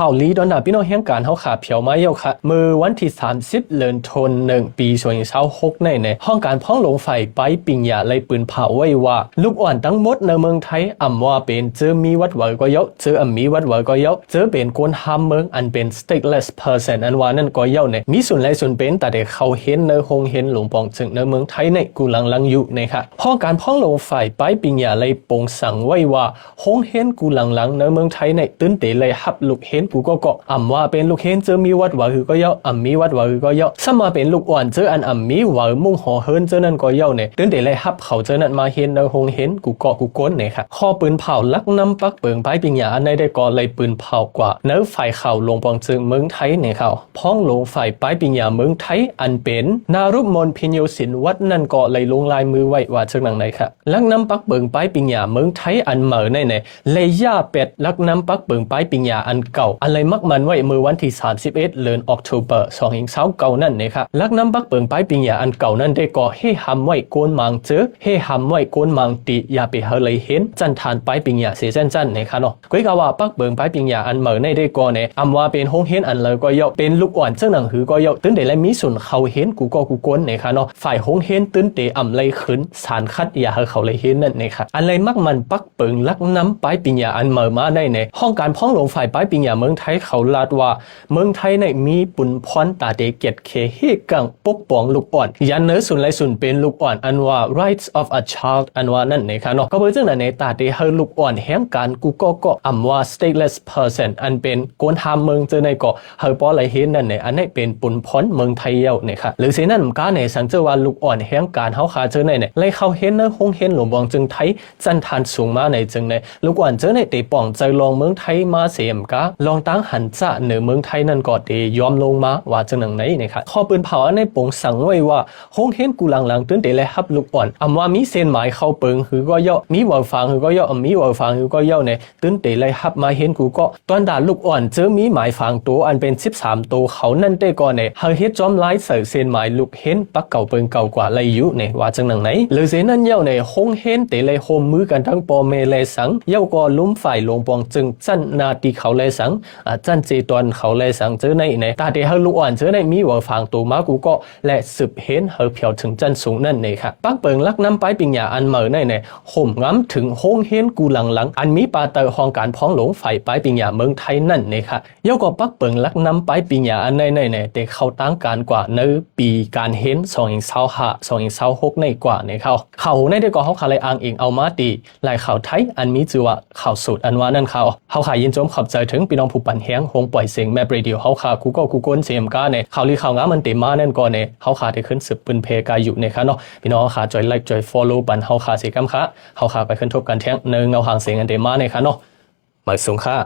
ข่าวลีดอนพี่น้องแห่งการเฮาขาเพียวมาเยาค่ะมือวันที่30เดือนธันวาคมปี2026ในห้องการพ้องลงไฟไปปิงยาเลยปืนเผาไว้ว่าลูกอ่อนทั้งหมดในเมืองไทยอ่ำว่าเป็นเจอมีวัดไว้ก็เยอะเจอมีวัดไว้ก็เยอะเจอเป็นคนห้ามเมืองอันเป็น stateless person อันว่านั่นก็เยอะเนี่ยมีส่วนไรส่วนเป็นแต่เด็กเขาเห็นในห้องเห็นหลวงปองจึงในเมืองไทยในกูลังอยู่นะคะห้องการพ้องลงไฟไปปิงยาเลยปงสั่งไว้ว่าห้องเห็นกูลังในเมืองไทยในตื่นเตเลยฮับลูกเห็นกูก็อ่ำว่าเป็นลูกเห็นเจอมีวัดไว้ก็เยอะมีวัดไว้ก็เยอะสมาเป็นลูกอ่อนเจออันมีไว้มุ่งห่อเฮินเจอนั่นก็เยอะเนี่ยตื่นเตเลยฮับเขาเจอนั่นมาเห็นในห้องเห็นกูก้นเนี่ยค่ะข้อปืนเผาลักน้ำปักเปิงไปปิงยาอันในได้ก่อเลยปืนเผากว่าเนื้อไฟเข่าลงปองจึงเมืองไทยเนี่ยเขาพ้องลงไฟไปปิงยาเมืองไทยอันเป็นนารุมนพิญโยศินวัดนั่นก็เลยลงลายมือไว้ว่าเชิงหนังไหนค่ะลักน้ำปักเปิงไปปิงยาเมืองไทยอันเหม่อในเลยย่าเป็ดลักน้ำปักเปิงไปปิงยาอันเก่าอะไรมักมันไว้มือวันที่31เดือนออกตุลาคม2029นั่นเนี่ยค่ะลักน้ำปักเปิงไปปิงยาอันเก่านั่นได้ก่อให้หำไว้โกนมังเจอให้หำไว้โกนมังตีอย่าไปเฮเลยเห็นจันทานไปปิงยาเสียจันเนี่ยค่ะเนาะกุ้ยกะว่าปักเปิงไปปิงยาอันเหม่อในได้ก่อเนี่ยอำว่าเป็นห้องเห็นอันเลยก็เยาเป็นลูกอ่อนเจ้าหนังหือก็เยาตื่นเตเลยมีส่วนเขาเห็นกูก้นเนี่ยค่ะเนาะฝ่ายห้องเห็นตื่นเตอำเลยขึ้นสารคัดอย่าให้เขาเลยเห็นนั่นเนี่ยค่ะอันเลยมักมันปักเปิงลักน้ำไปปิงยาอันเหม่อมาได้เนี่ยห้องการพ้องลงฝ่ายไปปิงยาเมืองไทยเขาลาดว่าเมืองไทยในมีปุนพรตาเดเกียรติเคเฮกังปกป้องลูกอ่อนยันเนื้อส่วนไรส่วนเป็นลูกอ่อนอันว่า rights of a child อันว่านั่นเนี่ยค่ะเนาะก็เพื่อจังนั้นในตาเดให้ลูกอ่อนแห่งการกูก็อำว่า stateless person อันเป็นคนหามเมืองเจอในก็เฮาป้อไรเห็นนั่นเนี่ยอันนี้เป็นปุนพรเมืองไทยเยาเนี่ยค่ะหรือเสนั้นก้าในสังเจอว่าลูกอ่อนแห่งการเฮาขาเจอในเนี่ยเลยเขาเห็นในห้องเห็นหลวงบองจึงไทยจันทานสูงมาในจึงในลูกอ่อนเจอในเตป่องใจลองเมืองไทยมาเสียมกาลองตั้งหันจะเหนือเมืองไทยนั่นก็เตยอมลงมาว่าจังหนังไหนเนี่ยค่ะข้อปืนเผาในปงสั่งไว้ว่าห้องเห็นกูหลังตื่นเตเลยฮับลูกอ่อนอำว่ามีเส้นหมายเข้าเปิงหือก็เยาะมีวอฟังหือก็เยาะมีวอฟังหือก็เยาะเนี่ยตื่นเตเลยฮับมาเห็นกูก็ตอนด่าลูกอ่อนเจอมีหมายฟังตัวอันเป็น13ตัวเขานั่นเตก่อนเนี่ยเฮาเฮ็ดจอมไล่ใส่เส้นหมายลูกเห็นปักเก่าเปิงเก่ากว่าเลยอยู่เนี่ยว่าจังหนังไหนหรือเสนั้นเยาะเนี่ยห้องเห็นเตเลยโฮมมือกันทั้งปอเมเลสังเยาก็ลุ้มฝ่ายหลวงปองจึงจันนาตีเขาเลยสังจันเจตอนเขาเลยสังเจอในเนี่ยตาเตเฮาลูกอ่อนเจอในมีวอฟังตัวมากูก็และสืบเห็นเฮาเพียวถึงจันสูงนั่นเนี่ยค่ะปักเปิงลักน้ำไปปิงยาอันเหม่อในเนี่ยห่มง้ำถึงห้องเห็นกูหลังอันมีปาเตอห้องการพ้องหลงฝ่ายไปปิงยาเมืองไทยนั่นเนี่ยค่ะเยาก็ปักเปิงลักน้ำไปปิงยาอันในเนี่ยแต่เขาตั้งการกว่าในปีการเห็น2025 2026ในกว่าเนี่ยเขาในได้ก็เขาขาเลยอ้างอิงเอามาตีลายข่าวไทยอันมีชื่อว่าข่าวสุดอันว่านั่นเขาขายินจมขอบใจถึงพี่น้องผู้ปั่นแห้งหงปล่อยเสียงแมปเรดิโอเขาขากูก้นเสียมก้าเนี่ยข่าวลีข่าวง้ามันเต็มมานั่นก่อนเนี่ยเขาขาได้ขึ้นสืบปืนเพกาอยู่เนี่ยค่ะเนาะพี่น้องขาจอยไลค์จอยฟอลโล่ปั่นเขาขาเสียกำค่ะเขาขาไปขึ้นทบกันแท้งเนื้อเงาหางเสียงอันเต็มมาเนี่ยค่ะเนาะหมายสูงค่ะ